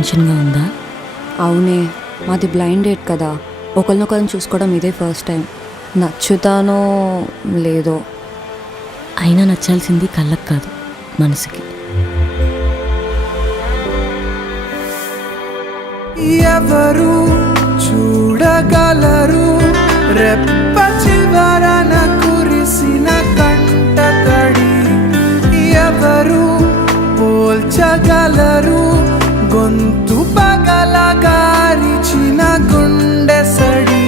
టెన్షన్గా ఉందా? అవునే, మాది బ్లైండ్ డేట్ కదా, ఒకరినొకరిని చూసుకోవడం ఇదే ఫస్ట్ టైం. నచ్చుతానో లేదో. అయినా నచ్చాల్సింది కళ్ళకు కాదు, మనసుకి. ఎవరు చూడగలరు రెప్ప చివరన కురిసిన కంట తడి? ఎవరు పోల్చగలరు గొంతు పగలగారిచిన గుండె సడి?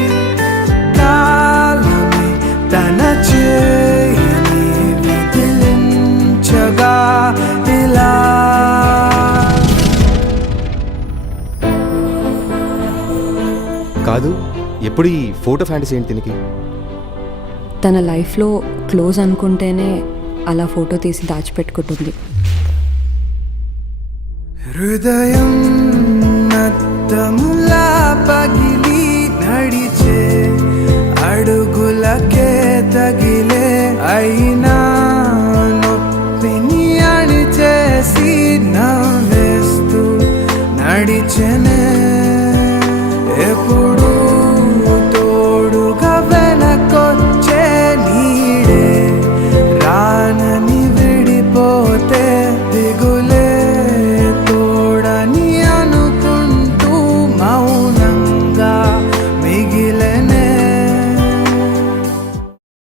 కాలమే తన చేయని విదిలించగా ఇలా కాదు, ఎప్పుడు ఈ ఫోటో ఫ్యాంటసీ ఏంటి దీనికి? తన లైఫ్లో క్లోజ్ అనుకుంటేనే అలా ఫోటో తీసి దాచిపెట్టుకుంటుంది. హృదయం నత్తములా పగిలి నడిచే అడుగులకే తగిలే అయినా నొప్పిని అణిచేసి నవ్వేస్తూ నడిచెనే ఎప్పుడు